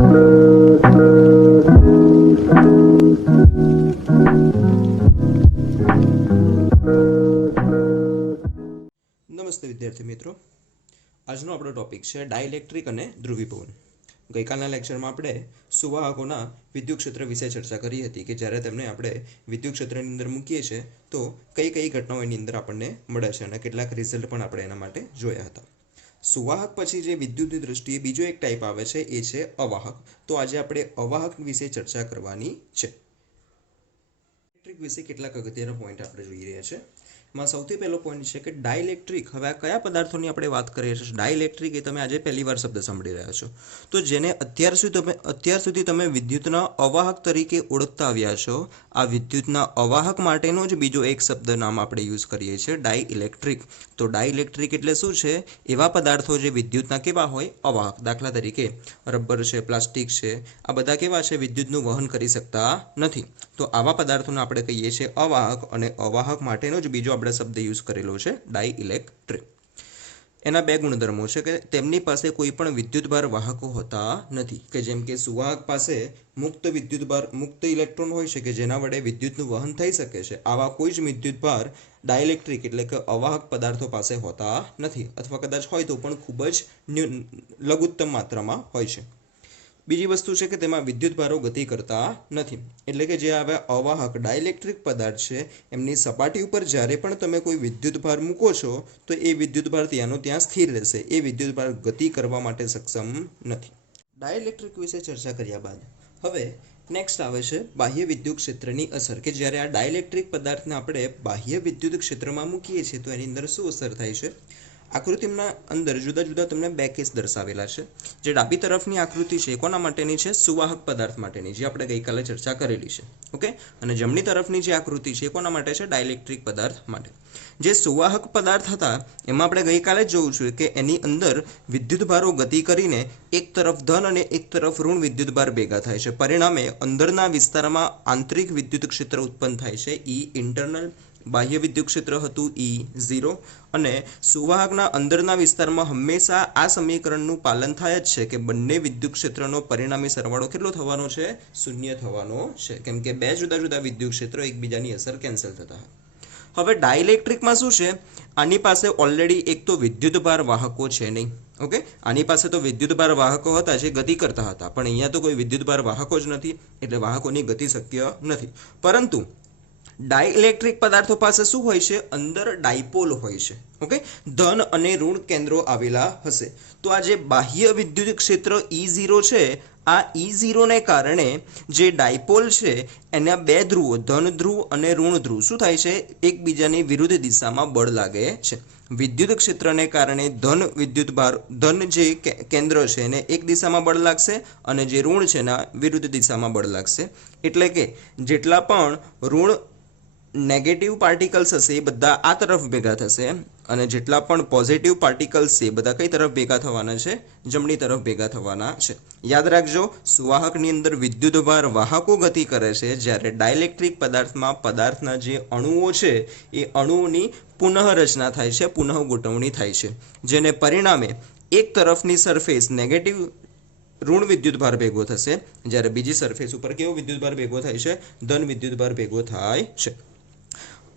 નમસ્તે વિદ્યાર્થી મિત્રો, આજનો આપણો ટોપિક છે ડાઇલેક્ટ્રિક અને ધ્રુવીભવન. ગઈકાલના લેક્ચરમાં આપણે સુવાહકોના વિદ્યુત ક્ષેત્ર વિશે ચર્ચા કરી હતી કે જ્યારે તેમને આપણે વિદ્યુત ક્ષેત્રની અંદર મૂકીએ છીએ તો કઈ કઈ ઘટનાઓ એની અંદર આપણને મળે છે અને કેટલાક રિઝલ્ટ પણ આપણે એના માટે જોયા હતા. સુવાહક પછી જે વિદ્યુતની દ્રષ્ટિએ બીજો એક ટાઈપ આવે છે એ છે અવાહક. તો આજે આપણે અવાહક વિશે ચર્ચા કરવાની છે. ઇલેક્ટ્રિક વિશે કેટલાક અગત્યના પોઈન્ટ આપણે જોઈ રહ્યા છે. માં સૌથી પહેલો પોઈન્ટ છે કે ડાઇલેક્ટ્રિક. હવે આ કયા પદાર્થોની આપણે વાત કરીએ છીએ? ડાઇલેક્ટ્રિક એ તમે આજે પહેલી વાર શબ્દ સાંભળી રહ્યા છો. તો જેને અત્યાર સુધી તમે વિદ્યુતના અવાહક તરીકે ઓળખતા આવ્યા છો, આ વિદ્યુતના અવાહક માટેનો જ બીજો એક શબ્દ નામ આપણે યુઝ કરીએ છીએ, ડાઇલેક્ટ્રિક. તો ડાઇલેક્ટ્રિક એટલે શું છે? એવા પદાર્થો જે વિદ્યુતના કેવા હોય? અવાહક. દાખલા તરીકે રબર છે, પ્લાસ્ટિક છે, આ બધા કેવા છે? વિદ્યુતનું વહન કરી શકતા નથી. તો આવા પદાર્થોને આપણે કહીએ છીએ અવાહક, અને અવાહક માટેનો જ બીજો આપણે શબ્દ યુઝ કરેલો છે ડાઇલેક્ટ્રિક. એના બે ગુણધર્મો છે કે તેમની પાસે કોઈ પણ વિદ્યુતભાર વાહકો હોતા નથી, કે જેમ કે સુવાહક પાસે મુક્ત ઇલેક્ટ્રોન હોય છે કે જેના વડે વિદ્યુતનું વહન થઈ શકે છે. આવા કોઈ જ વિદ્યુતભાર ડાઇલેક્ટ્રિક એટલે કે અવાહક પદાર્થો પાસે હોતા નથી, અથવા કદાચ હોય તો પણ ખૂબ જ લઘુત્તમ માત્રામાં હોય છે. બીજી વસ્તુ છે કે તેમાં વિદ્યુતભારો ગતિ કરતા નથી, એટલે કે જે આવા અવાહક ડાઇલેક્ટ્રિક પદાર્થ છે એમની સપાટી ઉપર જ્યારે પણ તમે કોઈ વિદ્યુતભાર મૂકો છો તો એ વિદ્યુતભાર ત્યાંનો ત્યાં સ્થિર રહેશે. એ વિદ્યુતભાર ગતિ કરવા માટે સક્ષમ નથી. ડાઇલેક્ટ્રિક વિશે ચર્ચા કર્યા બાદ હવે નેક્સ્ટ આવે છે બાહ્ય વિદ્યુત ક્ષેત્રની અસર, કે જ્યારે આ ડાઇલેક્ટ્રિક પદાર્થને આપણે બાહ્ય વિદ્યુત ક્ષેત્રમાં મૂકીએ છીએ તો એની અંદર શું અસર થાય છે? આકૃતિમાં અંદર જુદા જુદા તમને બે કેસ દર્શાવેલા છે. જે ડાબી તરફની આકૃતિ છે કોના માટેની છે? સુવાહક પદાર્થ માટેની, જે આપણે ગઈકાલે ચર્ચા કરેલી છે. ઓકે. અને જમણી તરફની જે આકૃતિ છે કોના માટે છે? ડાઇલેક્ટ્રિક પદાર્થ માટે. જે સુવાહક પદાર્થ હતા એમાં આપણે ગઈકાલે જ જોયું છે કે એની અંદર વિદ્યુતભારો ગતિ કરીને એક તરફ ધન અને એક તરફ ઋણ વિદ્યુતભાર ભેગા થાય છે. પરિણામે અંદરના વિસ્તારમાં આંતરિક વિદ્યુત ક્ષેત્ર ઉત્પન્ન થાય છે, ઈ ઇન્ટરનલ. બાહ્ય વિદ્યુત ક્ષેત્ર હતું E0, અને સુવાહકના અંદરના વિસ્તારમાં હંમેશા આ સમીકરણનું પાલન થાય જ છે કે બંને વિદ્યુત ક્ષેત્રનો પરિણામી સરવાળો કેટલો થવાનો છે? શૂન્ય થવાનો છે, કેમ કે બે જુદા જુદા વિદ્યુત ક્ષેત્રો એકબીજાની અસર કેન્સલ થતા. હવે ડાઇલેક્ટ્રિકમાં શું છે? આની પાસે ઓલરેડી એક તો વિદ્યુતભાર વાહકો છે નહીં. ઓકે. આની પાસે તો વિદ્યુતભાર વાહકો હતા જે ગતિ કરતા હતા, પણ અહીંયા તો કોઈ વિદ્યુતભાર વાહકો જ નથી, એટલે વાહકોની ગતિ શક્ય નથી. પરંતુ ડાઇલેક્ટ્રિક પદાર્થો પાસે શું હોય છે? અંદર ડાયપોલ હોય છે. ઓકે. ધન અને ઋણ કેન્દ્રો આવેલા હશે. તો આ જે બાહ્ય વિદ્યુત ક્ષેત્ર E0 છે, આ E0 ને કારણે જે ડાયપોલ છે એના બે ધ્રુવો, ધન ધ્રુવ અને ઋણ ધ્રુવ, શું થાય છે? એકબીજાની વિરુદ્ધ દિશામાં બળ લાગે છે. વિદ્યુત ક્ષેત્રને કારણે ધન જે કેન્દ્ર છે એને એક દિશામાં બળ લાગશે, અને જે ઋણ છે એના વિરુદ્ધ દિશામાં બળ લાગશે. એટલે કે જેટલા પણ ઋણ નેગેટિવ પાર્ટિકલ્સ હશે એ બધા આ તરફ ભેગા થશે, અને જેટલા પણ પોઝિટિવ પાર્ટિકલ્સ છે એ બધા કઈ તરફ ભેગા થવાના છે? જમણી તરફ ભેગા થવાના છે. યાદ રાખજો, સુવાહકની અંદર વિદ્યુતભાર વાહકો ગતિ કરે છે, જ્યારે ડાઇલેક્ટ્રિક પદાર્થમાં પદાર્થના જે અણુઓ છે એ અણુઓની પુનઃરચના થાય છે, પુનઃ ગોઠવણી થાય છે, જેને પરિણામે એક તરફની સરફેસ નેગેટિવ ઋણ વિદ્યુતભાર ભેગો થશે, જ્યારે બીજી સરફેસ ઉપર કેવો વિદ્યુતભાર ભેગો થાય છે? ધન વિદ્યુતભાર ભેગો થાય છે.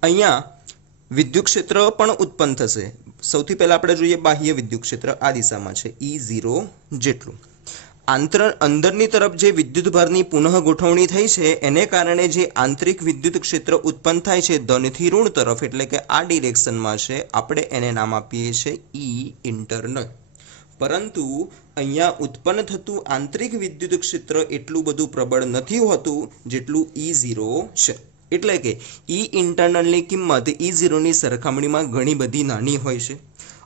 અહીંયા વિદ્યુત ક્ષેત્ર પણ ઉત્પન્ન થશે. સૌથી પહેલા આપણે જોઈએ બાહ્ય વિદ્યુત ક્ષેત્ર, આ દિશામાં છે E0 જેટલું. અંદરની તરફ જે વિદ્યુતભારની પુનઃ ગોઠવણી થઈ છે એને કારણે જે આંતરિક વિદ્યુત ક્ષેત્ર ઉત્પન્ન થાય છે ધનથી ઋણ તરફ, એટલે કે આ ડિરેક્શનમાં છે, આપણે એને નામ આપીએ છીએ E ઇન્ટરનલ. પરંતુ અહીંયા ઉત્પન્ન થતું આંતરિક વિદ્યુત ક્ષેત્ર એટલું બધું પ્રબળ નથી હોતું જેટલું E0 છે. એટલે કે E ઇન્ટરનલની કિંમત E0ની સરખામણીમાં ઘણી બધી નાની હોય છે.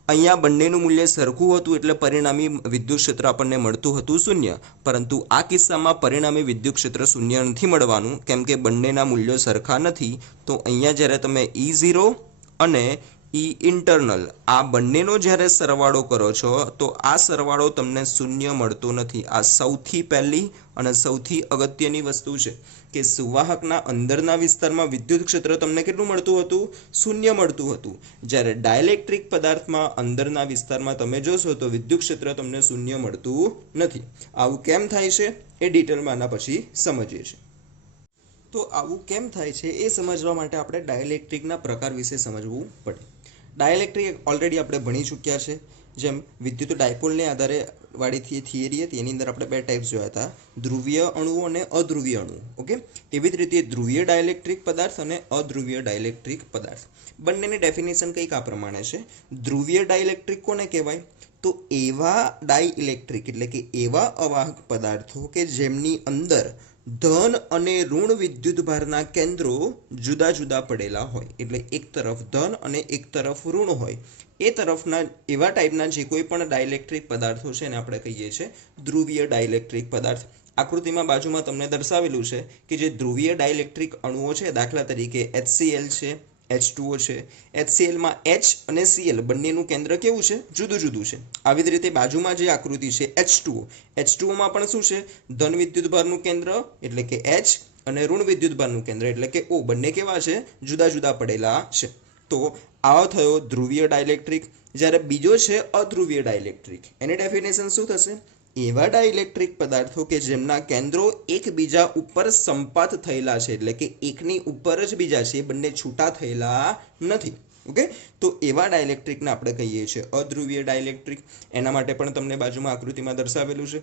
અહીંયા બંનેનું મૂલ્ય સરખું હતું એટલે પરિણામી વિદ્યુત ક્ષેત્ર આપણને મળતું હતું શૂન્ય, પરંતુ આ કિસ્સામાં પરિણામી વિદ્યુત ક્ષેત્ર શૂન્ય નથી મળવાનું, કેમ કે બંનેના મૂલ્યો સરખા નથી. તો અહીંયા જ્યારે તમે E0 અને ઈ ઇન્ટરનલ, આ બંનેનો જ્યારે સરવાળો કરો છો તો આ સરવાળો તમને શૂન્ય મળતો નથી. આ સૌથી પહેલી અને સૌથી અગત્યની વસ્તુ છે કે સુવાહકના અંદરના વિસ્તારમાં વિદ્યુત ક્ષેત્ર તમને કેટલું મળતું હતું? શૂન્ય મળતું હતું. જ્યારે ડાયલેક્ટ્રિક પદાર્થમાં અંદરના વિસ્તારમાં તમે જોશો તો વિદ્યુત ક્ષેત્ર તમને શૂન્ય મળતું નથી. આવું કેમ થાય છે એ ડિટેલમાં આના પછી સમજીએ છીએ. તો આવું કેમ થાય છે એ સમજવા માટે આપણે ડાયલેક્ટ્રિકના પ્રકાર વિશે સમજવું પડે. ડાયલેક્ટ્રિક ઓલરેડી આપણે ભણી ચૂક્યા છે. જેમ વિદ્યુત ડાયપોલને આધારે વાળી થિયરી હતી એની અંદર આપણે બે ટાઈપ્સ જોયા હતા, ધ્રુવીય અણુઓ અને અધ્રુવીય અણુઓ. ઓકે, એવી જ રીતે ધ્રુવીય ડાયલેક્ટ્રિક પદાર્થ અને અધ્રુવીય ડાયલેક્ટ્રિક પદાર્થ, બંનેની ડેફિનેશન કંઈક આ પ્રમાણે છે. ધ્રુવીય ડાયલેક્ટ્રિક કોને કહેવાય? તો એવા ડાયઇલેક્ટ્રિક એટલે કે એવા અવાહક પદાર્થો કે જેમની અંદર ધન અને ઋણ વિદ્યુતભારના કેન્દ્રો જુદા જુદા પડેલા હોય. એટલે એક તરફ ધન અને એક તરફ ઋણ હોય. એ તરફના એવા ટાઈપના જે કોઈ પણ ડાયલેક્ટ્રિક પદાર્થો છે એને આપણે કહીએ છીએ ધ્રુવીય ડાયલેક્ટ્રિક પદાર્થ. આકૃતિમાં બાજુમાં તમને દર્શાવેલું છે કે જે ધ્રુવીય ડાયલેક્ટ્રિક અણુઓ છે, દાખલા તરીકે HCl છે, H2O છે. HClમાં H અને Cl બંનેનું કેન્દ્ર કેવું છે? જુદું જુદું છે. આવી જ રીતે બાજુમાં જે આકૃતિ છે H2O, H2Oમાં પણ શું છે? ધન વિદ્યુતભારનું કેન્દ્ર એટલે કે H અને ઋણ વિદ્યુતભારનું કેન્દ્ર એટલે કે O, બંને કેવા છે? જુદા જુદા પડેલા છે. તો આવો થયો ધ્રુવીય ડાયલેક્ટ્રિક. જ્યારે બીજો છે અધ્રુવીય ડાયલેક્ટ્રિક, એની ડેફિનેશન શું થશે? એવા ડાયલેક્ટ્રિક પદાર્થો કે જેમના કેન્દ્રો એકબીજા ઉપર સંપાત થયેલા છે, એટલે કે એકની ઉપર જ બીજા છે, બંને છૂટા થયેલા નથી. ઓકે, તો એવા ડાયલેક્ટ્રિકને આપણે કહીએ છીએ અધ્રુવીય ડાયલેક્ટ્રિક. એના માટે પણ તમને બાજુમાં આકૃતિમાં દર્શાવેલું છે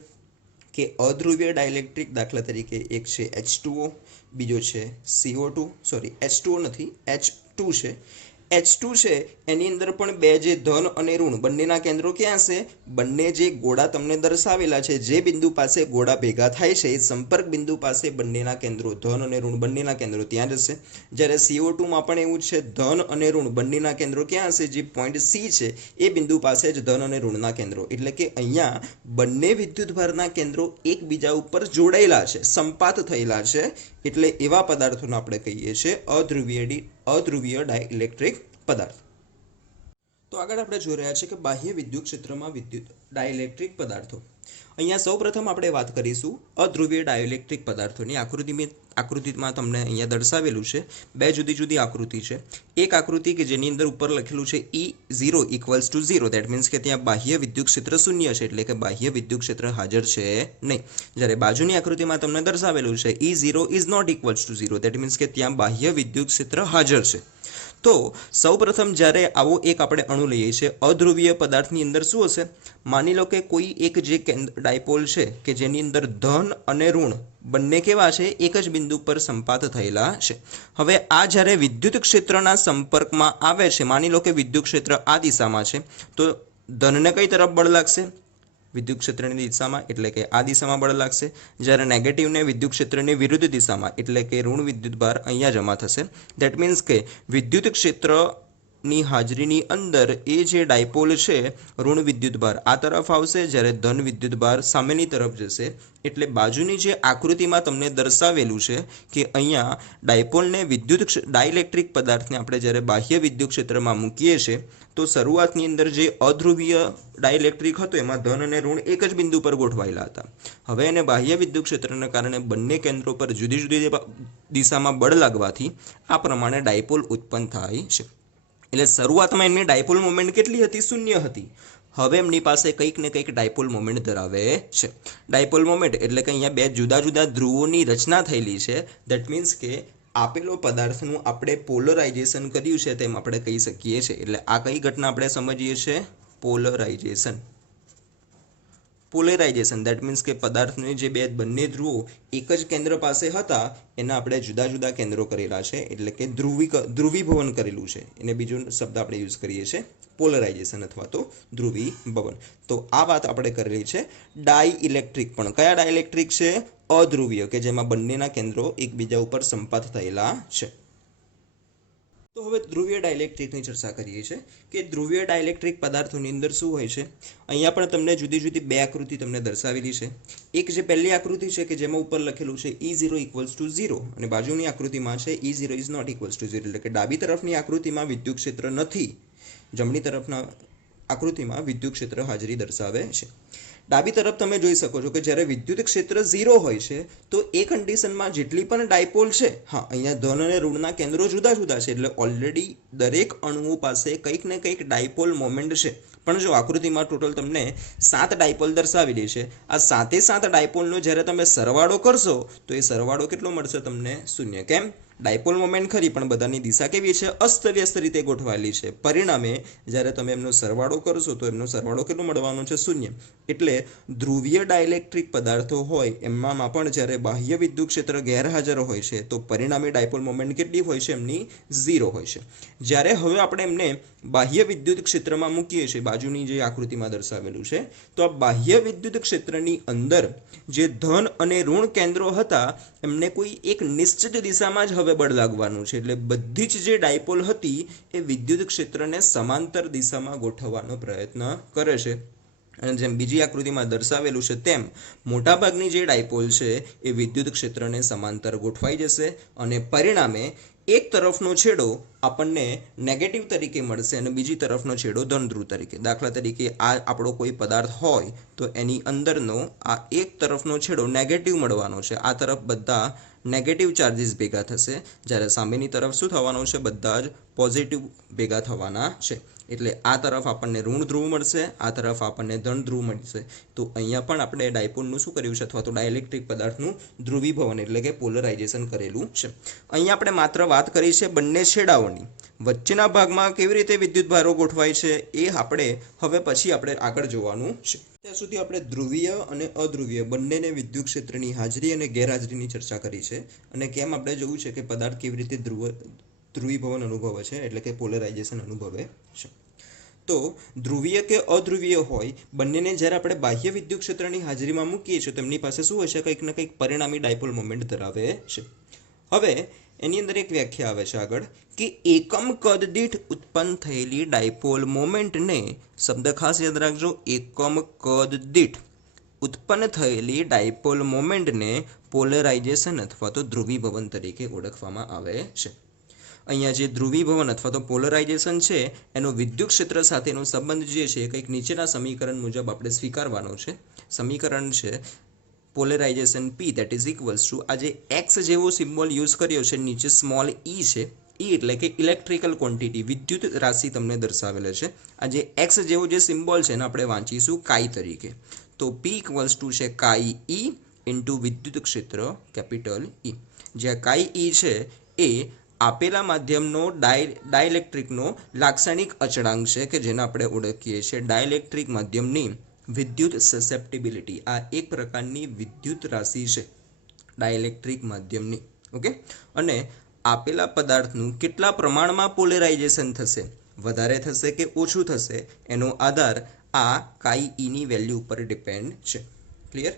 કે અધ્રુવીય ડાયલેક્ટ્રિક દાખલા તરીકે એક છે H2O, બીજો છે CO2, સોરી H2O નથી, H2 છે. H2 છે એની અંદર પણ બે જે ધન અને ઋણ બંનેના કેન્દ્રો ક્યાં છે? બંને જે ગોળા તમને દર્શાવેલા છે, જે બિંદુ પાસે ગોળા ભેગા થાય છે એ સંપર્ક બિંદુ પાસે બંનેના કેન્દ્રો, ધન અને ઋણ બંનેના કેન્દ્રો ત્યાં જશે. જ્યારે CO2માં પણ એવું છે, ધન અને ઋણ બંનેના કેન્દ્રો ક્યાં હશે? જે પોઈન્ટ C છે એ બિંદુ પાસે જ ધન અને ઋણના કેન્દ્રો. એટલે કે અહીંયા બંને વિદ્યુતભારના કેન્દ્રો એકબીજા ઉપર જોડાયેલા છે, સંપાત થયેલા છે. એટલે એવા પદાર્થોને આપણે કહીએ છીએ અધ્રુવીય ડાયઇલેક્ટ્રિક પદાર્થ. તો આગળ આપણે જોઈ રહ્યા છીએ કે બાહ્ય વિદ્યુત ક્ષેત્રમાં વિદ્યુત ડાયઇલેક્ટ્રિક પદાર્થો. અહીંયા સૌપ્રથમ આપણે વાત કરીશું અધ્રુવીય ડાયઇલેક્ટ્રિક પદાર્થોની. આકૃતિમાં તમને અહીંયા દર્શાવેલું છે બે જુદી જુદી આકૃતિ છે. એક આકૃતિ કે જેની અંદર ઉપર લખેલું છે E0 = 0, દેટ મીન્સ કે ત્યાં બાહ્ય વિદ્યુત ક્ષેત્ર શૂન્ય છે, એટલે કે બાહ્ય વિદ્યુત ક્ષેત્ર હાજર છે નહીં. જ્યારે બાજુની આકૃતિમાં તમને દર્શાવેલું છે E0 ≠ 0, દેટ મીન્સ કે ત્યાં બાહ્ય વિદ્યુત ક્ષેત્ર હાજર છે. તો સૌપ્રથમ જ્યારે આવો એક આપણે અણુ લઈએ છીએ અધ્રુવીય પદાર્થની અંદર શું હશે? માની લો કે કોઈ એક જે ડાયપોલ છે કે જેની અંદર ધન અને ઋણ બંને કેવા છે? એક જ બિંદુ પર સંપાત થયેલા છે. હવે આ જ્યારે વિદ્યુત ક્ષેત્રના સંપર્કમાં આવે છે, માની લો કે વિદ્યુત ક્ષેત્ર આ દિશામાં છે, તો ધનને કઈ તરફ બળ લાગશે? વિદ્યુત ક્ષેત્રની દિશામાં, એટલે કે આ દિશામાં બળ લાગશે. જ્યારે નેગેટિવને વિદ્યુત ક્ષેત્રની વિરુદ્ધ દિશામાં, એટલે કે ઋણ વિદ્યુતભાર અહીંયા જમા થશે. દેટ મીન્સ કે વિદ્યુત ક્ષેત્રની હાજરીની અંદર એ જે ડાયપોલ છે ઋણ વિદ્યુતભાર આ તરફ આવશે, જ્યારે ધન વિદ્યુતભાર સામેની તરફ જશે. એટલે બાજુની જે આકૃતિમાં તમને દર્શાવેલું છે કે અહીંયા ડાયપોલને ડાયઇલેક્ટ્રિક પદાર્થને આપણે જ્યારે બાહ્ય વિદ્યુત ક્ષેત્રમાં મૂકીએ છીએ તો શરૂઆતની અંદર જે અધ્રુવીય ડાયઇલેક્ટ્રિક હતો એમાં ધન અને ઋણ એક જ બિંદુ પર ગોઠવાયેલા હતા. હવે એને બાહ્ય વિદ્યુત ક્ષેત્રના કારણે બંને કેન્દ્રો પર જુદી જુદી દિશામાં બળ લાગવાથી આ પ્રમાણે ડાયપોલ ઉત્પન્ન થાય છે. એટલે શરૂઆતમાં એમની ડાયપોલ મોમેન્ટ કેટલી હતી? શૂન્ય હતી. હવે એમની પાસે કંઈક ને કંઈક ડાયપોલ મોમેન્ટ ધરાવે છે. ડાયપોલ મોમેન્ટ એટલે કે અહીંયા બે જુદા જુદા ધ્રુવોની રચના થયેલી છે. દેટ મીન્સ કે આપેલો પદાર્થનું આપણે પોલરાઇઝેશન કર્યું છે તેમ આપણે કહી શકીએ છીએ. એટલે આ કઈ ઘટના આપણે સમજીએ છીએ? પોલરાઇઝેશન. દેટ મીન્સ કે પદાર્થની જે બંને ધ્રુવો એક જ કેન્દ્ર પાસે હતા એના આપણે જુદા જુદા કેન્દ્રો કરેલા છે, એટલે કે ધ્રુવીભવન કરેલું છે. એને બીજો શબ્દ આપણે યુઝ કરીએ છીએ પોલરાઇઝેશન અથવા તો ધ્રુવીભવન. તો આ વાત આપણે કરેલી છે ડાયઇલેક્ટ્રિક. પણ કયા ડાયઇલેક્ટ્રિક છે? અધ્રુવીય, કે જેમાં બંનેના કેન્દ્રો એકબીજા ઉપર સંપાત થયેલા છે. તો હવે ધ્રુવીય ડાયઇલેક્ટ્રિકની ચર્ચા કરીએ છીએ કે ધ્રુવીય ડાયઇલેક્ટ્રિક પદાર્થોની અંદર શું હોય છે. અહીંયા પણ તમને જુદી જુદી બે આકૃતિ તમને દર્શાવેલી છે. એક જે પહેલી આકૃતિ છે કે જેમાં ઉપર લખેલું છે E0 = 0 અને બાજુની આકૃતિમાં છે E0 ≠ 0, એટલે કે ડાબી તરફની આકૃતિમાં વિદ્યુત ક્ષેત્ર નથી જમણી તરફના આકૃતિમાં વિદ્યુત ક્ષેત્ર હાજરી દર્શાવે છે. ડાબી તરફ તમે જોઈ શકો છો કે જ્યારે વિદ્યુત ક્ષેત્ર 0 હોય છે તો એ કન્ડિશનમાં જેટલી પણ ડાયપોલ છે, હા અહીંયા ધન અને ઋણના કેન્દ્રો જુદા જુદા છે એટલે ઓલરેડી દરેક અણુઓ પાસે કંઈક ને કંઈક ડાયપોલ મોમેન્ટ છે. પણ જો આકૃતિમાં ટોટલ તમને 7 ડાયપોલ દર્શાવેલી છે. આ 7 ડાયપોલનો જ્યારે તમે સરવાળો કરશો તો એ સરવાળો કેટલો મળશે તમને? 0. કેમ? ડાયપોલ મોમેન્ટ ખરી પણ બધાની દિશા કેવી છે? અસ્તવ્યસ્ત રીતે ગોઠવાયેલી છે. પરિણામે જ્યારે તમે એમનો સરવાળો કરશો તો એમનો સરવાળો કેટલો મળવાનો છે? 0. એટલે ધ્રુવીય ડાયલેક્ટ્રિક પદાર્થો હોય એમાં પણ જ્યારે બાહ્ય વિદ્યુત ક્ષેત્ર ગેરહાજર હોય છે તો પરિણામે ડાયપોલ મોમેન્ટ કેટલી હોય છે? એમની 0 હોય છે. જ્યારે હવે આપણે એમને બાહ્ય વિદ્યુત ક્ષેત્રમાં મૂકીએ છીએ, બાજુની જે આકૃતિમાં દર્શાવેલું છે, તો આ બાહ્ય વિદ્યુત ક્ષેત્રની અંદર જે ધન અને ઋણ કેન્દ્રો હતા એમને કોઈ એક નિશ્ચિત દિશામાં જ હવે બળ લાગવાનું છે. એટલે બધી જ જે ડાયપોલ હતી એ વિદ્યુત ક્ષેત્રને સમાંતર દિશામાં ગોઠવવાનો પ્રયત્ન કરે છે. અને જેમ બીજી આકૃતિમાં દર્શાવેલું છે તેમ મોટાભાગની જે ડાયપોલ છે એ વિદ્યુત ક્ષેત્રને સમાંતર ગોઠવાઈ જશે અને પરિણામે એક તરફનો છેડો આપણને નેગેટિવ તરીકે મળશે અને બીજી તરફનો છેડો ધન ધ્રુવ તરીકે. દાખલા તરીકે આ આપણો કોઈ પદાર્થ હોય તો એની અંદરનો આ એક તરફનો છેડો નેગેટિવ મળવાનો છે. આ તરફ બધા નેગેટિવ ચાર્જીસ ભેગા થશે, જ્યારે સામેની તરફ શું થવાનું છે? બધા જ પોઝિટિવ ભેગા થવાના છે. એટલે આ તરફ આપણને ઋણ ધ્રુવ મળશે, આ તરફ આપણને ધન ધ્રુવ મળશે. તો અહીંયા પણ આપણે ડાયપોલનું શું કર્યું છે, અથવા તો ડાયલેક્ટ્રિક પદાર્થનું ધ્રુવીભવન એટલે કે પોલરાઇઝેશન કરેલું છે. અહીંયા આપણે માત્ર વાત કરી છે બંને છેડાઓની. વચ્ચેના ભાગમાં કેવી રીતે વિદ્યુતભારો ગોઠવાય છે એ આપણે હવે પછી આપણે આગળ જોવાનું છે. ત્યાં સુધી આપણે ધ્રુવીય અને અધ્રુવીય બંનેને વિદ્યુત ક્ષેત્રની હાજરી અને ગેરહાજરીની ચર્ચા કરી છે અને કેમ આપણે જોયું છે કે પદાર્થ કેવી રીતે ધ્રુવીભવન અનુભવે છે એટલે કે પોલરાઇઝેશન અનુભવે છે. તો ધ્રુવીય કે અધ્રુવીય હોય બંનેને જ્યારે આપણે બાહ્ય વિદ્યુત ક્ષેત્રની હાજરીમાં મૂકીએ છીએ તો એમની પાસે શું હશે? કંઈક ને કંઈક પરિણામી ડાયપોલ મોમેન્ટ ધરાવે છે. હવે એની અંદર એક વ્યાખ્યા આવે છે આગળ કે એકમ કદ દીઠ ઉત્પન્ન થયેલી ડાયપોલ મોમેન્ટને, શબ્દ ખાસ યાદ રાખજો, એકમ કદ દીઠ ઉત્પન્ન થયેલી ડાયપોલ મોમેન્ટને પોલરાઇઝેશન અથવા તો ધ્રુવીભવન તરીકે ઓળખવામાં આવે છે. અહીંયા જે ધ્રુવીભવન અથવા તો પોલરાઇઝેશન છે એનો વિદ્યુત ક્ષેત્ર સાથેનો સંબંધ જે છે કંઈક નીચેના સમીકરણ મુજબ આપણે સ્વીકારવાનો છે. સમીકરણ છે polarisation P that is equals to આ જે x જેવો સિમ્બોલ યુઝ કર્યો છે નીચે સ્મોલ e છે, e એટલે કે ઇલેક્ટ્રિકલ ક્વોન્ટિટી, વિદ્યુત રાશિ તમને દર્શાવેલો છે. આ જે x જેવો જે સિમ્બોલ છે એને આપણે વાંચીશું કાઈ તરીકે. તો P ઇક્વલ્સ ટુ છે કાઈ e ઇન્ટુ વિદ્યુત ક્ષેત્ર કેપિટલ E. જ્યાં કાઈ e છે એ આપેલા માધ્યમનો ડાયલેક્ટ્રિકનો લાક્ષણિક અચળાંક છે કે જેને આપણે ઓળખીએ છીએ ડાયલેક્ટ્રિક માધ્યમની વિદ્યુત સસેપ્ટિબિલિટી. આ એક પ્રકારની વિદ્યુત રાશિ છે ડાયલેક્ટ્રિક માધ્યમની. ઓકે, અને આપેલા પદાર્થનું કેટલા પ્રમાણમાં પોલરાઇઝેશન થશે, વધારે થશે કે ઓછું થશે, એનો આધાર આ કાઈ ઈની વેલ્યુ ઉપર ડિપેન્ડ છે. ક્લિયર?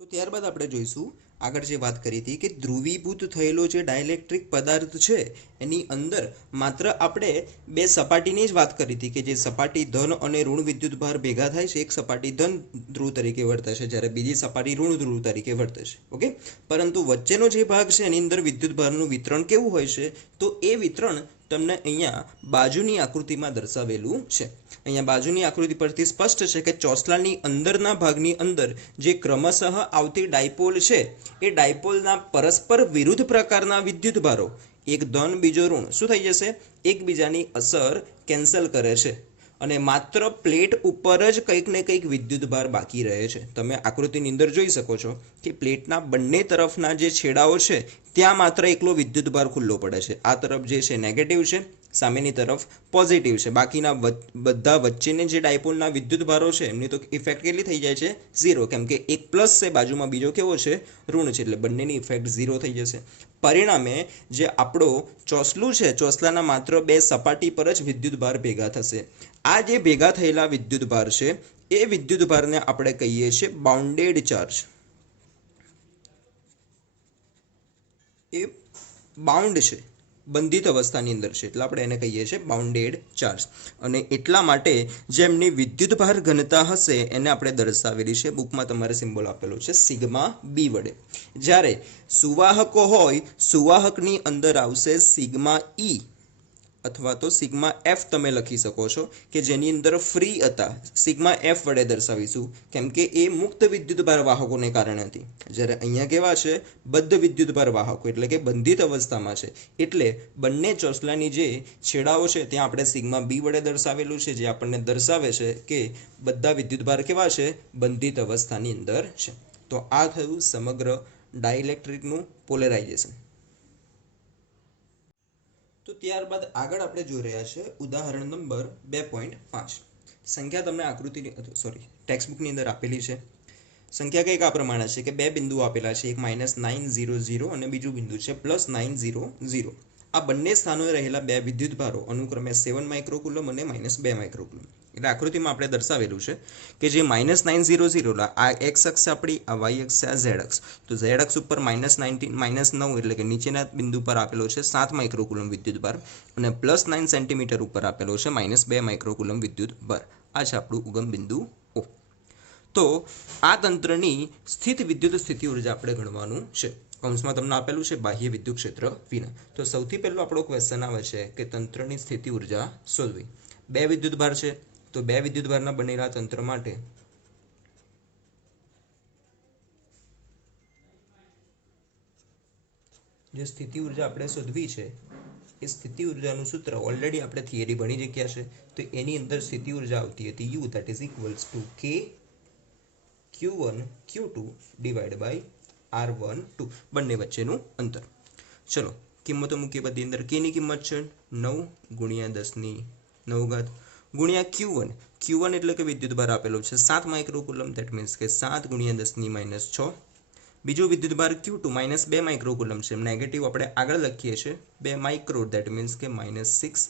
તો ત્યારબાદ આપણે જોઈશું આગળ જે વાત કરી હતી કે ધ્રુવીભૂત થયેલો જે ડાયલેક્ટ્રિક પદાર્થ છે એની અંદર માત્ર આપણે બે સપાટીની જ વાત કરી હતી કે જે સપાટી ધન અને ઋણ વિદ્યુતભાર ભેગા થાય છે, એક સપાટી ધન ધ્રુવ તરીકે વર્તે છે જ્યારે બીજી સપાટી ઋણ ધ્રુવ તરીકે વર્તે છે. ઓકે, પરંતુ વચ્ચેનો જે ભાગ છે એની અંદર વિદ્યુતભારનું વિતરણ કેવું હોય છે? તો એ વિતરણ તમને અહીંયા બાજુની આકૃતિમાં દર્શાવેલું છે. અહીંયા બાજુની આકૃતિ પરથી સ્પષ્ટ છે કે ચોસલાની અંદરના ભાગની અંદર જે ક્રમશઃ આવતી ડાયપોલ છે એ ડાયપોલના પરસ્પર વિરુદ્ધ પ્રકારના વિદ્યુતભારો, એક ધન બીજો ઋણ, શું થઈ જશે? એકબીજાની અસર કેન્સલ કરે છે અને માત્ર પ્લેટ ઉપર જ કંઈક ને કંઈક વિદ્યુતભાર બાકી રહે છે. તમે આકૃતિની અંદર જોઈ શકો છો કે પ્લેટના બંને તરફના જે છેડાઓ છે ત્યાં માત્ર એકલો વિદ્યુતભાર ખુલ્લો પડે છે. આ તરફ જે છે નેગેટિવ છે, સામેની તરફ પોઝિટિવ છે. બાકીના બધા વચ્ચેની જે ડાયપોલના વિદ્યુતભારો છે એમની તો ઇફેક્ટ કેટલી થઈ જાય છે? 0, કેમ કે એક પ્લસ છે, બાજુમાં બીજો કેવો છે? ઋણ છે, એટલે બંનેની ઇફેક્ટ 0 થઈ જશે. પરિણામે જે આપણો ચોસલું છે, ચોસલાના માત્ર બે સપાટી પર જ વિદ્યુતભાર ભેગા થશે. આ જે ભેગા થયેલા વિદ્યુતભાર છે એ વિદ્યુતભારને આપણે કહીએ છીએ બાઉન્ડેડ ચાર્જ. એ બાઉન્ડ છે, બંધિત અવસ્થાની અંદર છે, એટલે આપણે એને કહીએ છીએ બાઉન્ડેડ ચાર્જ. અને એટલા માટે જેમની વિદ્યુતભાર ઘનતા હશે એને આપણે દર્શાવેલી છે, બુકમાં તમારે સિમ્બોલ આપેલો છે સિગ્મા બી વડે. જ્યારે સુવાહકો હોય, સુવાહકની અંદર આવશે સિગ્મા ઈ અથવા તો સિગ્મા એફ તમે લખી શકો છો કે જેની અંદર ફ્રી હતા સિગ્મા એફ વડે દર્શાવીશું કેમ કે એ મુક્ત વિદ્યુતભાર વાહકોને કારણે હતી. જ્યારે અહીંયા કેવા છે બદ્ધ વિદ્યુતભાર વાહકો એટલે કે બંધિત અવસ્થામાં છે એટલે બંને ચોસલાની જે છેડાઓ છે ત્યાં આપણે સિગ્મા બી વડે દર્શાવેલું છે જે આપણને દર્શાવે છે કે બધા વિદ્યુતભાર કેવા છે બંધિત અવસ્થાની અંદર છે. તો આ થયું સમગ્ર ડાઇલેક્ટ્રિકનું પોલેરાઇઝેશન. તો ત્યારબાદ આગળ આપણે જોઈ રહ્યા છે ઉદાહરણ નંબર 2.5. સંખ્યા તમને આકૃતિની ટેક્સ્ટબુકની અંદર આપેલી છે. સંખ્યા કંઈક આ પ્રમાણે છે કે બે બિંદુઓ આપેલા છે, એક -900 અને બીજું બિંદુ છે +900. આ બંને સ્થાનોએ રહેલા બે વિદ્યુતભારો અનુક્રમે 7 માઇક્રોકુલમ અને -2 માઇક્રોકુલમ. એટલે આકૃતિમાં આપણે દર્શાવેલું છે કે જે -900 આ એક્સ અક્ષ આપણી, આ વાય અક્ષ છે, આ ઝેડ અક્ષ. તો ઝેડ અક્ષ ઉપર -9 એટલે કે નીચેના બિંદુ પર આપેલો છે 7 માઇક્રોકુલમ વિદ્યુતભાર અને +9 સેન્ટીમીટર ઉપર આપેલો છે -2 માઇક્રોકુલમ વિદ્યુતભાર. આ છે આપણું ઉગમ બિંદુ ઓ. તો આ તંત્રની સ્થિત વિદ્યુત સ્થિતિ ઉર્જા આપણે ગણવાનું છે. કૌંસમાં તમને આપેલું છે બાહ્ય વિદ્યુત ક્ષેત્ર વિના. તો સૌથી પહેલો આપણો ક્વેશ્ચન આવે છે કે તંત્રની સ્થિતિ ઉર્જા શોધવી. બે વિદ્યુતભાર છે તો બે વિદ્યુતભારના બનેલા તંત્ર માટે જે સ્થિતિ ઉર્જા આપણે શોધવી છે એ સ્થિતિ ઉર્જાનું સૂત્ર ઓલરેડી આપણે થિયરી ભણી ચૂક્યા છે. તો એની અંદર સ્થિતિ ઉર્જા આવતી હતી U that is equals to K Q1 Q2 divided by R12 બંને વચ્ચેનું અંતર. ચલો કિંમતો મૂકીએ બધી અંદર. K ની કિંમત છે 9 × 10⁹ ગુણ્યા Q1 એટલે કે વિદ્યુતભાર આપેલો છે 7 માઇક્રોકુલમ ધેટ મીન્સ કે 7 × 10⁻6. બીજું વિદ્યુતભાર Q2 -2 માઇક્રોકુલમ છે, નેગેટિવ આપણે આગળ લખીએ છીએ 2 માઇક્રો ધેટ મીન્સ કે -6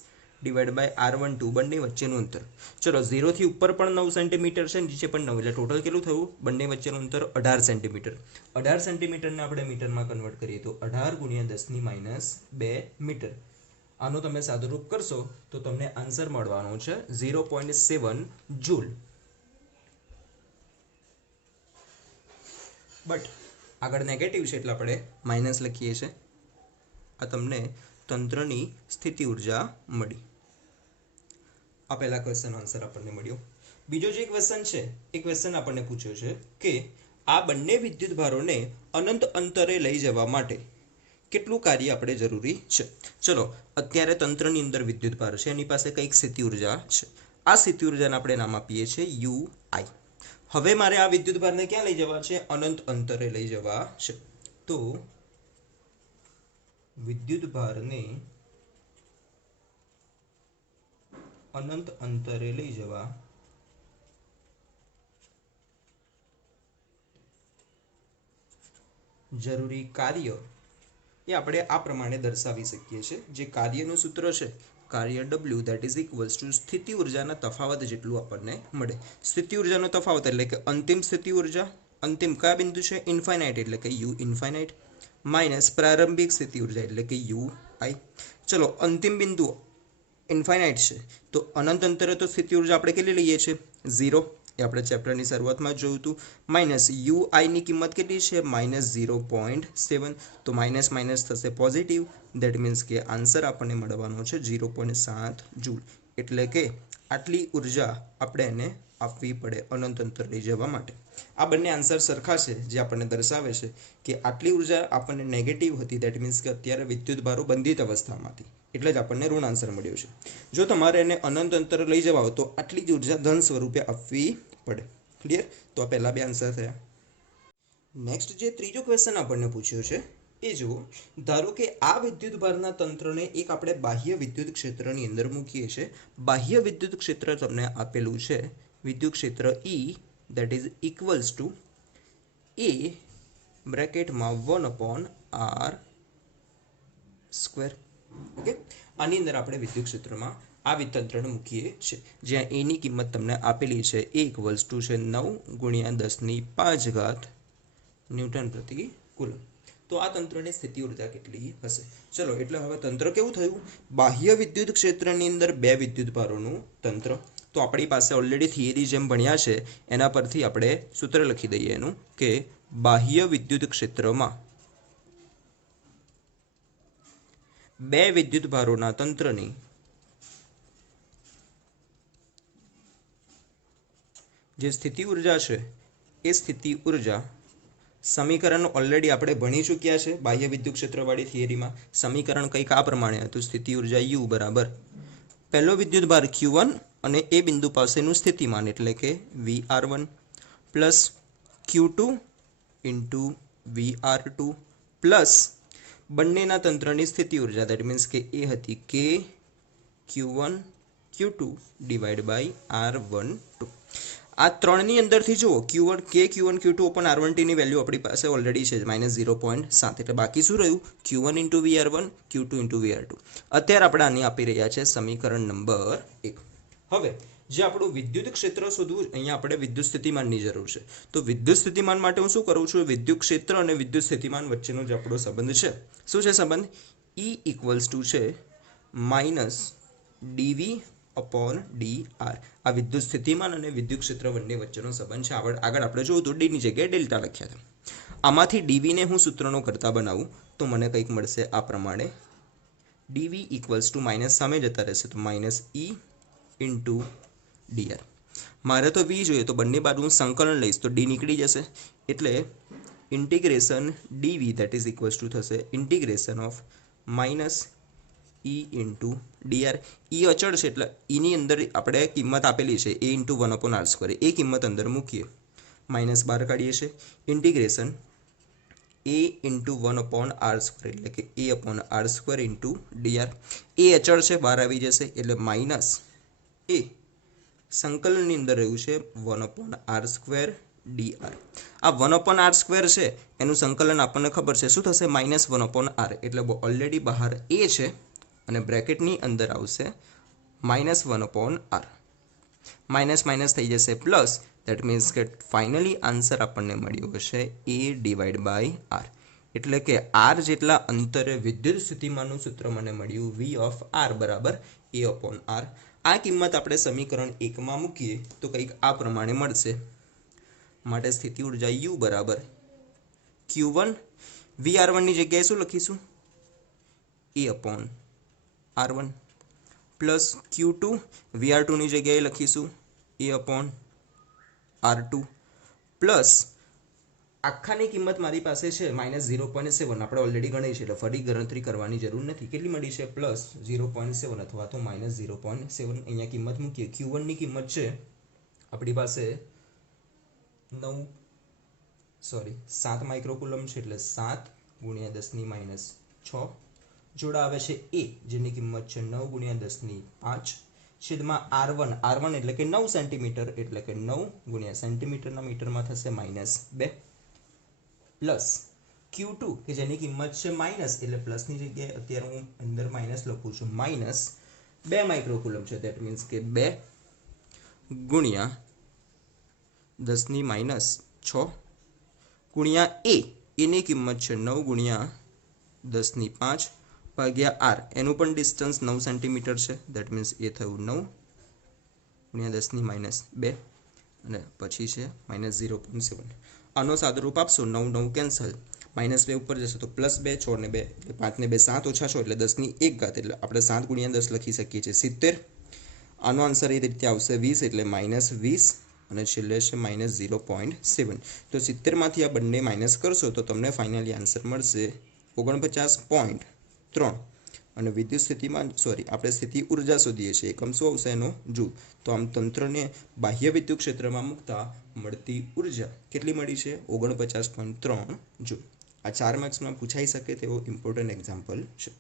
ડિવાઇડ બાય R12 બંને વચ્ચેનું અંતર. ચલો 0 થી ઉપર પણ 9 સેન્ટીમીટર છે, નીચે પણ 9 એટલે ટોટલ કેટલું થયું બંને વચ્ચેનું અંતર 18 સેન્ટીમીટર. 18 સેન્ટીમીટરને આપણે મીટરમાં કન્વર્ટ કરીએ તો 18 × 10⁻2 મીટર. આનો તમે સાદુરૂપ કરશો તો તમને આન્સર મળવાનો છે 0.7 જૂલ. બટ આગળ નેગેટિવ છે એટલે આપણે માઇનસ લખીએ છીએ. આ તમને તંત્રની સ્થિતિ ઉર્જા મળી. આ પહેલા ક્વેશ્ચન આન્સર આપણને મળ્યો. બીજો જે ક્વેશ્ચન છે એ ક્વેશ્ચન આપણને પૂછ્યો છે કે આ બંને વિદ્યુતભારોને અનંત અંતરે લઈ જવા માટે કેટલું કાર્ય આપણે જરૂરી છે. ચલો અત્યારે તંત્રની અંદર વિદ્યુતભાર છે, એની પાસે કંઈક સ્થિતિ ઉર્જા છે. આ સ્થિતિ ઉર્જાને આપણે નામ આપીએ છીએ UI. હવે મારે આ વિદ્યુતભારને ક્યાં લઈ જવા છે? અનંત અંતરે લઈ જવા છે. તો વિદ્યુતભારને અનંત અંતરે લઈ જવા જરૂરી કાર્ય એ આપણે આ પ્રમાણે દર્શાવી શકીએ છીએ. જે કાર્યનું સૂત્ર છે કાર્ય W that is equals to સ્થિતિ ઉર્જાના તફાવત જેટલું આપણને મળે. સ્થિતિ ઉર્જાનો તફાવત એટલે કે અંતિમ સ્થિતિ ઉર્જા, અંતિમ કયા બિંદુ છે ઇન્ફાઇનાઇટ એટલે કે U ઇન્ફાઇનાઇટ માઇનસ પ્રારંભિક સ્થિતિ ઉર્જા એટલે કે UI. ચલો અંતિમ બિંદુ ઇન્ફાઇનાઇટ છે તો અનંત અંતરે તો સ્થિતિ ઉર્જા આપણે કેટલી લઈએ છીએ 0. એ આપણે ચેપ્ટરની શરૂઆતમાં જોયું હતું. માઇનસ UI ની કિંમત કેટલી છે -0.7. તો માઇનસ માઇનસ થશે પોઝિટિવ ધેટ મીન્સ કે આન્સર આપણને મળવાનો છે 0.7 જૂલ. એટલે કે આટલી ઉર્જા આપણે એને આપવી પડે અનંત અંતર લઈ જવા માટે. આ બંને આન્સર સરખા છે જે આપણને દર્શાવે છે કે આટલી ઉર્જા આપણને નેગેટિવ હતી ધેટ મીન્સ કે અત્યારે વિદ્યુતભારો બંધિત અવસ્થામાં હતી એટલે જ આપણને ઋણ આન્સર મળ્યો છે. જો તમારે એને અનંત અંતર લઈ જવા હોય તો આટલી જ ઉર્જા ધન સ્વરૂપે આપવી પડે. ક્લિયર? તો આ પહેલા બે આન્સર થયા. નેક્સ્ટ જે ત્રીજો ક્વેશ્ચન આપણને પૂછ્યો છે એ જુઓ. ધારો કે આ વિદ્યુતભારના તંત્રને એક આપણે બાહ્ય વિદ્યુત ક્ષેત્રની અંદર મૂકીએ છીએ. બાહ્ય વિદ્યુત ક્ષેત્ર તમને આપેલું છે વિદ્યુત ક્ષેત્ર E that is equals to A બ્રેકેટમાં 1/r². Okay, આની અંદર આપણે વિદ્યુત ક્ષેત્રમાં આ વિતંત્રને મૂકીએ છીએ જ્યાં A ની કિંમત તમને આપેલી છે A ઇક્વલ્સ ટુ છે 9 × 10⁵ ન્યૂટન પ્રતિ કુલમ. તો આ તંત્રની સ્થિતિ ઉર્જા કેટલી હશે? ચલો એટલે હવે તંત્ર કેવું થયું? બાહ્ય વિદ્યુત ક્ષેત્રની અંદર બે વિદ્યુતભારોનું તંત્ર. તો આપણી પાસે ઓલરેડી થિયરી જેમ ભણ્યા છે એના પરથી આપણે સૂત્ર લખી દઈએ એનું કે બાહ્ય વિદ્યુત ક્ષેત્રમાં બે વિદ્યુતભારોના તંત્રની જે સ્થિતિ ઉર્જા છે એ સ્થિતિ ઉર્જા સમીકરણ ઓલરેડી આપણે ભણી ચૂક્યા છે બાહ્ય વિદ્યુત ક્ષેત્રવાળી થિયરીમાં. સમીકરણ કંઈક આ પ્રમાણે હતું: સ્થિતિ ઉર્જા U બરાબર પહેલો વિદ્યુતભાર Q1 અને એ બિંદુ પાસેનું સ્થિતિમાન એટલે કે VR1 plus Q2 into VR2 plus બંનેના તંત્રની સ્થિતિ ઉર્જા દેટ મીન્સ કે એ હતી કે Q1 Q2 divide by R12. આ ત્રણની અંદરથી જુઓ Q1 Q2 ઓપન R1T ની વેલ્યુ આપણી પાસે ઓલરેડી છે -0.7, એટલે બાકી શું રહ્યું? Q1 into VR1 Q2 into VR2. અત્યારે આપણે આની આપી રહ્યા છે સમીકરણ નંબર 1. હવે જે આપણું વિદ્યુત ક્ષેત્ર શોધવું, અહીંયા આપણે વિદ્યુત સ્થિતિમાનની જરૂર છે. તો વિદ્યુત સ્થિતિમાન માટે હું શું કરું છું? વિદ્યુત ક્ષેત્ર અને વિદ્યુત સ્થિતિમાન વચ્ચેનો જે આપણો સંબંધ છે, શું છે સંબંધ? E ઇક્વલ્સ ટુ છે -dV અપોન dr. આ વિદ્યુત સ્થિતિમાન અને વિદ્યુત ક્ષેત્ર બંને વચ્ચેનો સંબંધ છે. આગળ આપણે જોયું તો ડીની જગ્યાએ ડેલ્ટા લખ્યા હતા. આમાંથી ડીવીને હું સૂત્રનો કરતા બનાવું તો મને કંઈક મળશે આ પ્રમાણે: ડીવી ઇક્વલ્સ ટુ માઇનસ સામે જતા રહેશે તો -E ઇન્ટુ dr. મારે તો વી જોઈએ તો બંને બાજુ હું સંકલન લઈશ તો ડી નીકળી જશે, એટલે integration d v that is equals to થશે integration of -E into dr. E અચળ છે એટલે એની અંદર આપણે કિંમત આપેલી છે A ઇન્ટુ 1/r². એ કિંમત અંદર મૂકીએ, માઇનસ બહાર કાઢીએ છીએ. ઇન્ટિગ્રેશન A ઇન્ટુ 1/r² એટલે કે A/r² ઇન્ટુ dr. એ અચળ છે, બહાર આવી જશે એટલે માઇનસ એ સંકલનની અંદર રહ્યું છે 1/r² dr. આ 1/r² છે એનું સંકલન આપણને ખબર છે શું થશે? -1/r. એટલે ઓલરેડી બહાર એ છે અને બ્રેકેટની અંદર આવશે -1/r. માઇનસ માઇનસ થઈ જશે પ્લસ, દેટ મીન્સ કે ફાઇનલી આન્સર આપણને મળ્યું હશે A ડિવાઈડ બાય R. એટલે કે R જેટલા અંતરે વિદ્યુત સ્થિતિમાનનું સૂત્ર મને મળ્યું V ઓફ R બરાબર A/R. આ કિંમત આપણે સમીકરણ 1માં મૂકીએ તો કંઈક આ પ્રમાણે મળશે. માટે સ્થિતિ ઉર્જા U બરાબર Q1 VR1 ની જગ્યાએ શું લખીશું? A/R1 પ્લસ Q2 VR2 ની જગ્યાએ લખીશું A/R2 પ્લસ આખાની કિંમત મારી પાસે છે -0.7. આપણે ઓલરેડી ગણી છે એટલે ફરી ગણતરી કરવાની જરૂર નથી. કેટલી મળી છે? +0.7 અથવા તો -0.7. અહીંયા કિંમત મૂકીએ. Q1 ની કિંમત છે આપણી પાસે 7 માઇક્રોકુલમ છે એટલે 7 × 10⁻6 જોડા આવે છે A જેની કિંમત છે 9 × 10⁵ છેદમાં R1 એટલે કે 9 સેન્ટીમીટર એટલે કે 9 × સેન્ટીમીટરના મીટરમાં થશે -2 પ્લસ Q2 કે જેની કિંમત છે માઇનસ એટલે પ્લસની જગ્યાએ અત્યારે હું અંદર માઇનસ લખું છું, -2 માઇક્રોકુલમ છે. દેટ મીન્સ કે 2 × 10⁻6 ગુણ્યા એની કિંમત છે 9 × 10⁵ ભાગ્યા R. એનું પણ ડિસ્ટન્સ 9 સેન્ટીમીટર છે. દેટ મીન્સ એ થયું 9 × 10⁻2 અને પછી છે -0.7. આનો સાદુરૂપ આપશો 9 9 કેન્સલ, -2 ઉપર જશે તો +2 6 ને 2 એટલે 5 ને 2 7 ઓછા 6 એટલે 10⁻1 એટલે આપણે 7 × 10 લખી શકીએ છીએ 70. આનો આન્સર એ રીતે આવશે 20 એટલે -20 અને છેલ્લે છે -0.7. તો 70માંથી આ બંને માઇનસ કરશો તો તમને ફાઇનલી આન્સર મળશે 49.3. અને વિદ્યુત સ્થિતિમાન આપણે સ્થિતિ ઉર્જા શોધીએ છીએ, એકમ શું આવશે એનો જૂલ. તો આમ તંત્રને બાહ્ય વિદ્યુત ક્ષેત્રમાં મૂકતા મળતી ઉર્જા કેટલી મળી છે? 49.3 જૂલ. આ 4 માર્ક્સમાં પૂછાઈ શકે તેવો ઇમ્પોર્ટન્ટ એક્ઝામ્પલ છે.